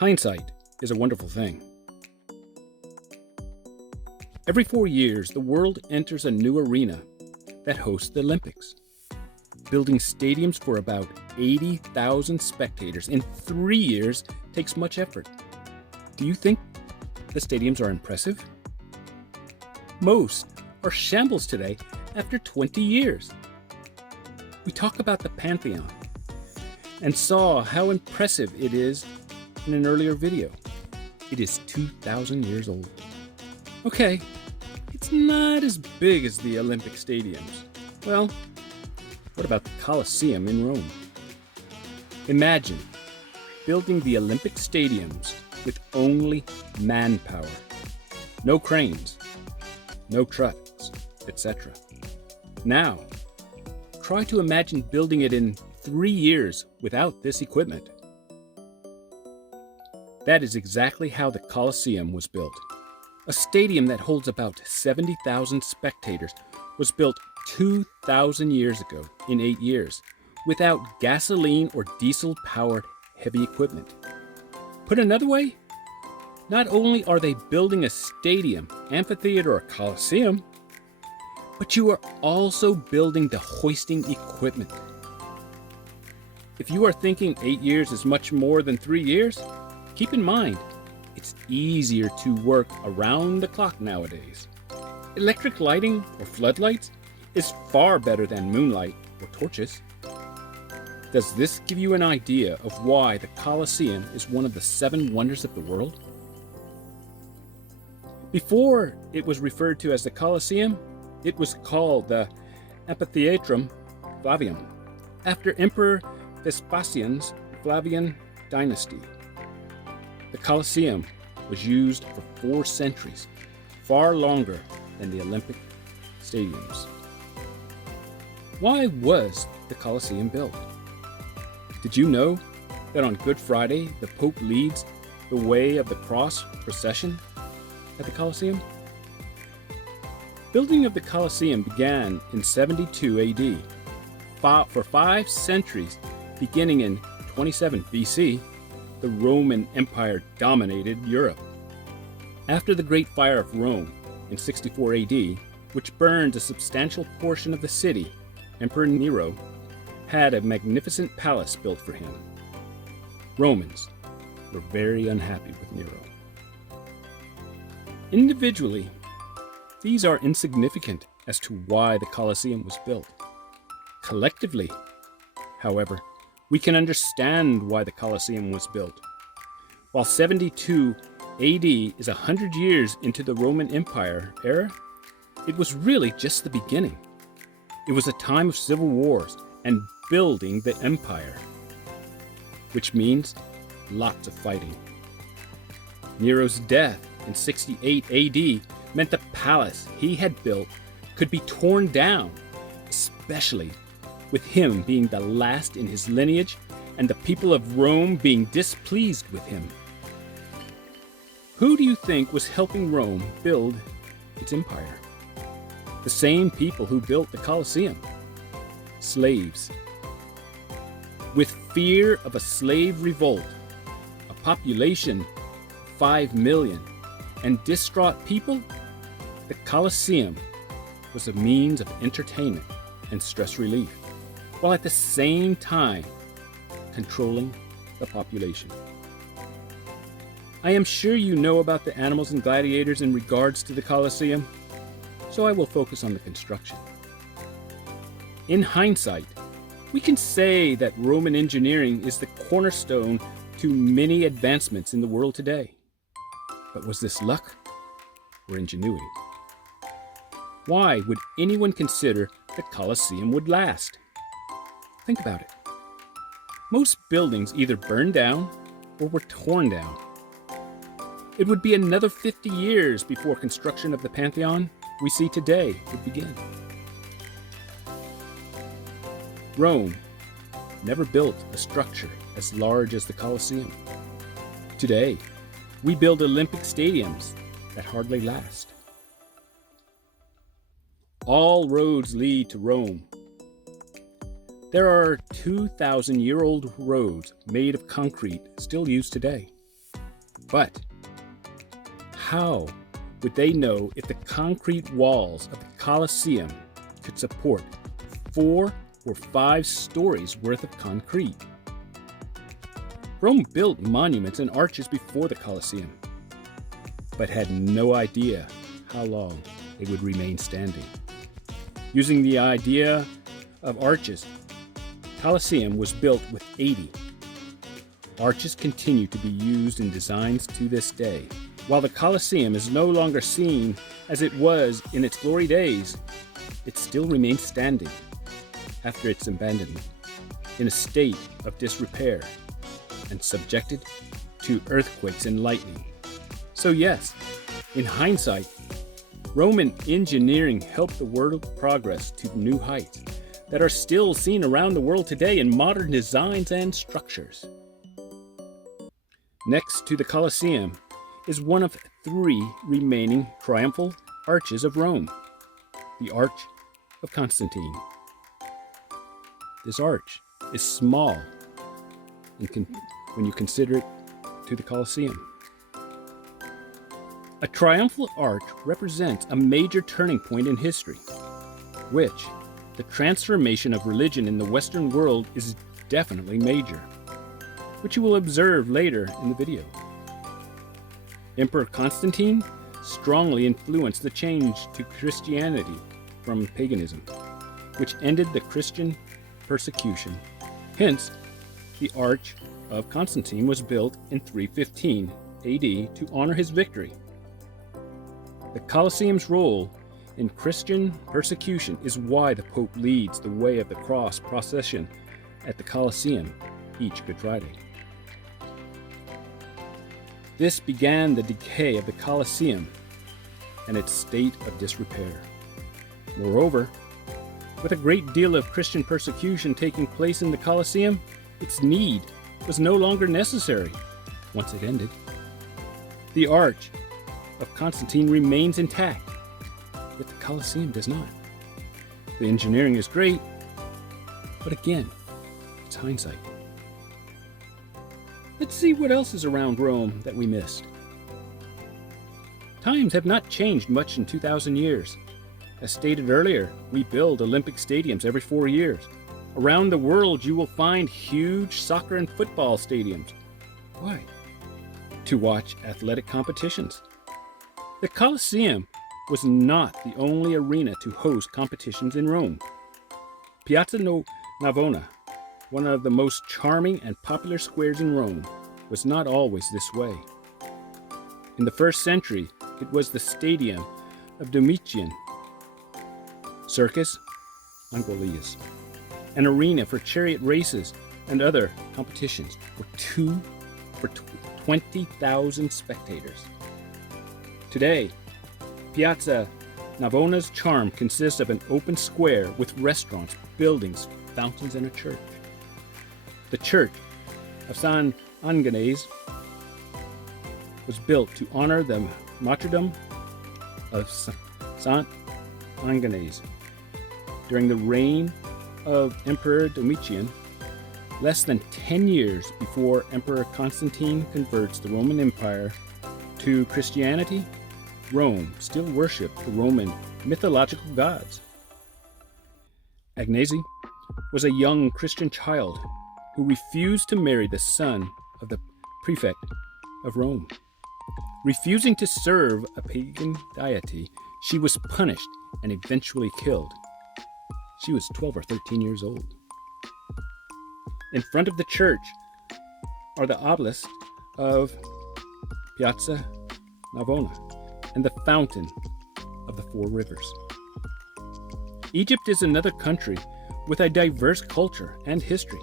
Hindsight is a wonderful thing. Every 4 years, the world enters a new arena that hosts the Olympics. Building stadiums for about 80,000 spectators in 3 years takes much effort. Do you think the stadiums are impressive? Most are shambles today after 20 years. We talk about the Pantheon and saw how impressive it is in an earlier video. It is 2,000 years old. Okay, it's not as big as the Olympic stadiums. Well, what about the Colosseum in Rome? Imagine building the Olympic stadiums with only manpower. No cranes, no trucks, etc. Now, try to imagine building it in 3 years without this equipment. That is exactly how the Colosseum was built. A stadium that holds about 70,000 spectators was built 2,000 years ago in 8 years without gasoline or diesel-powered heavy equipment. Put another way, not only are they building a stadium, amphitheater, or Colosseum, but you are also building the hoisting equipment. If you are thinking 8 years is much more than 3 years, keep in mind, it's easier to work around the clock nowadays. Electric lighting or floodlights is far better than moonlight or torches. Does this give you an idea of why the Colosseum is one of the 7 wonders of the world? Before it was referred to as the Colosseum, it was called the Amphitheatrum Flavium, after Emperor Vespasian's Flavian dynasty. The Colosseum was used for 4 centuries, far longer than the Olympic stadiums. Why was the Colosseum built? Did you know that on Good Friday, the Pope leads the Way of the Cross procession at the Colosseum? Building of the Colosseum began in 72 AD. For 5 centuries, beginning in 27 BC, the Roman Empire dominated Europe. After the Great Fire of Rome in 64 AD, which burned a substantial portion of the city, Emperor Nero had a magnificent palace built for him. Romans were very unhappy with Nero. Individually, these are insignificant as to why the Colosseum was built. Collectively, however, we can understand why the Colosseum was built. While 72 AD is 100 years into the Roman Empire era, it was really just the beginning. It was a time of civil wars and building the empire, which means lots of fighting. Nero's death in 68 AD meant the palace he had built could be torn down, especially with him being the last in his lineage and the people of Rome being displeased with him. Who do you think was helping Rome build its empire? The same people who built the Colosseum. Slaves. With fear of a slave revolt, a population of 5 million, and distraught people, the Colosseum was a means of entertainment and stress relief, while at the same time controlling the population. I am sure you know about the animals and gladiators in regards to the Colosseum, so I will focus on the construction. In hindsight, we can say that Roman engineering is the cornerstone to many advancements in the world today. But was this luck or ingenuity? Why would anyone consider the Colosseum would last? Think about it. Most buildings either burned down or were torn down. It would be another 50 years before construction of the Pantheon we see today would begin. Rome never built a structure as large as the Colosseum. Today, we build Olympic stadiums that hardly last. All roads lead to Rome. There are 2,000-year-old roads made of concrete still used today. But how would they know if the concrete walls of the Colosseum could support 4 or 5 stories worth of concrete? Rome built monuments and arches before the Colosseum, but had no idea how long they would remain standing. Using the idea of arches, Colosseum was built with 80. Arches continue to be used in designs to this day. While the Colosseum is no longer seen as it was in its glory days, it still remains standing after its abandonment, in a state of disrepair and subjected to earthquakes and lightning. So yes, in hindsight, Roman engineering helped the world progress to new heights that are still seen around the world today in modern designs and structures. Next to the Colosseum is one of 3 remaining triumphal arches of Rome, the Arch of Constantine. This arch is small when you consider it to the Colosseum. A triumphal arch represents a major turning point in history, which the transformation of religion in the Western world is definitely major, which you will observe later in the video. Emperor Constantine strongly influenced the change to Christianity from paganism, which ended the Christian persecution. Hence, the Arch of Constantine was built in 315 AD to honor his victory. The Colosseum's role in Christian persecution is why the Pope leads the Way of the Cross procession at the Colosseum each Good Friday. This began the decay of the Colosseum and its state of disrepair. Moreover, with a great deal of Christian persecution taking place in the Colosseum, its need was no longer necessary once it ended. The Arch of Constantine remains intact, yet the Colosseum does not. The engineering is great, but again, it's hindsight. Let's see what else is around Rome that we missed. Times have not changed much in 2,000 years. As stated earlier, we build Olympic stadiums every 4 years. Around the world, you will find huge soccer and football stadiums. Why? To watch athletic competitions. The Colosseum was not the only arena to host competitions in Rome. Piazza Navona, one of the most charming and popular squares in Rome, was not always this way. In the 1st century, it was the Stadium of Domitian, Circus Mongolius, an arena for chariot races and other competitions for 20,000 spectators. Today, Piazza Navona's charm consists of an open square with restaurants, buildings, fountains, and a church. The Church of Sant'Agnese was built to honor the martyrdom of Sant'Agnese. During the reign of Emperor Domitian, less than 10 years before Emperor Constantine converts the Roman Empire to Christianity, Rome still worshipped the Roman mythological gods. Agnese was a young Christian child who refused to marry the son of the prefect of Rome. Refusing to serve a pagan deity, she was punished and eventually killed. She was 12 or 13 years old. In front of the church are the obelisks of Piazza Navona and the Fountain of the Four Rivers. Egypt is another country with a diverse culture and history,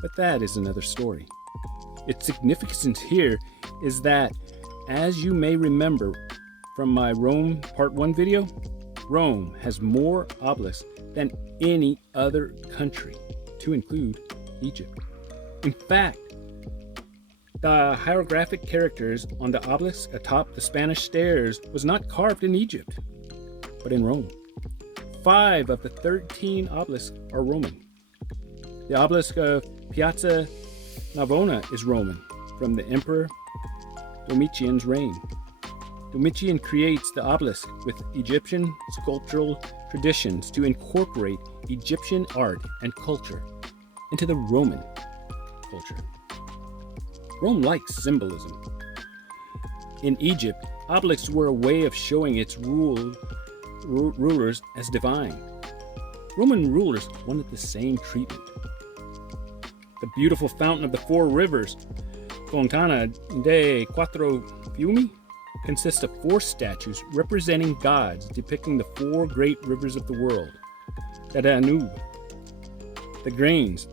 but that is another story. Its significance here is that, as you may remember from my Rome Part 1 video, Rome has more obelisks than any other country, to include Egypt. In fact, the hieroglyphic characters on the obelisk atop the Spanish stairs was not carved in Egypt, but in Rome. 5 of the 13 obelisks are Roman. The obelisk of Piazza Navona is Roman, from the Emperor Domitian's reign. Domitian creates the obelisk with Egyptian sculptural traditions to incorporate Egyptian art and culture into the Roman culture. Rome likes symbolism. In Egypt, obelisks were a way of showing its rulers as divine. Roman rulers wanted the same treatment. The beautiful fountain of the four rivers, Fontana dei Quattro Fiumi, consists of four statues representing gods depicting the four great rivers of the world: the Danube, the Grains,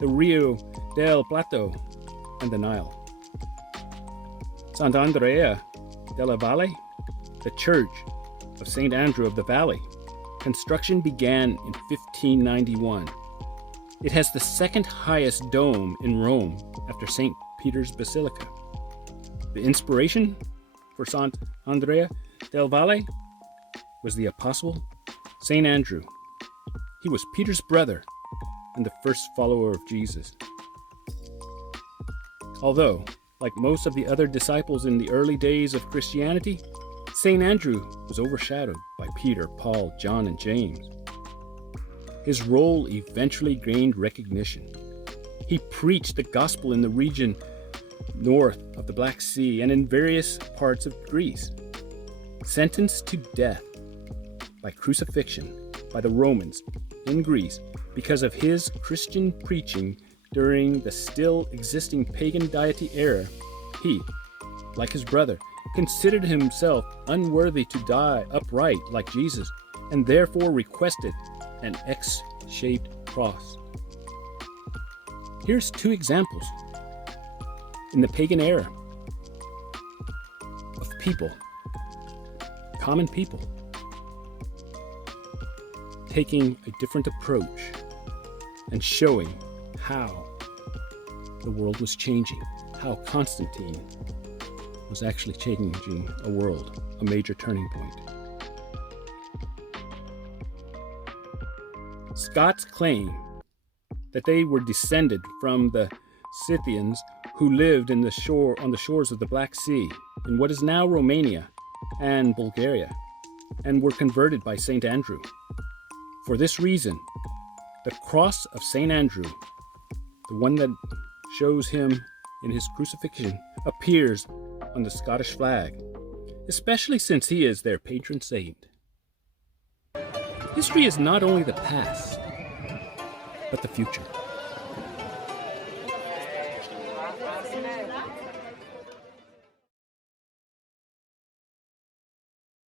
the Rio del Plata, and the Nile. Sant'Andrea della Valle, the Church of St. Andrew of the Valley. Construction began in 1591. It has the second highest dome in Rome after St. Peter's Basilica. The inspiration for Sant'Andrea del Valle was the Apostle St. Andrew. He was Peter's brother and the first follower of Jesus. Although, like most of the other disciples in the early days of Christianity, St. Andrew was overshadowed by Peter, Paul, John, and James. His role eventually gained recognition. He preached the gospel in the region north of the Black Sea and in various parts of Greece. Sentenced to death by crucifixion by the Romans in Greece because of his Christian preaching during the still existing pagan deity era, he, like his brother, considered himself unworthy to die upright like Jesus, and therefore requested an X-shaped cross. Here's two examples in the pagan era of people, common people, taking a different approach and showing how the world was changing, how Constantine was actually changing a world, a major turning point. Scots claim that they were descended from the Scythians who lived on the shores of the Black Sea in what is now Romania and Bulgaria, and were converted by St. Andrew. For this reason, the cross of St. Andrew, the one that shows him in his crucifixion, appears on the Scottish flag, especially since he is their patron saint. History is not only the past, but the future.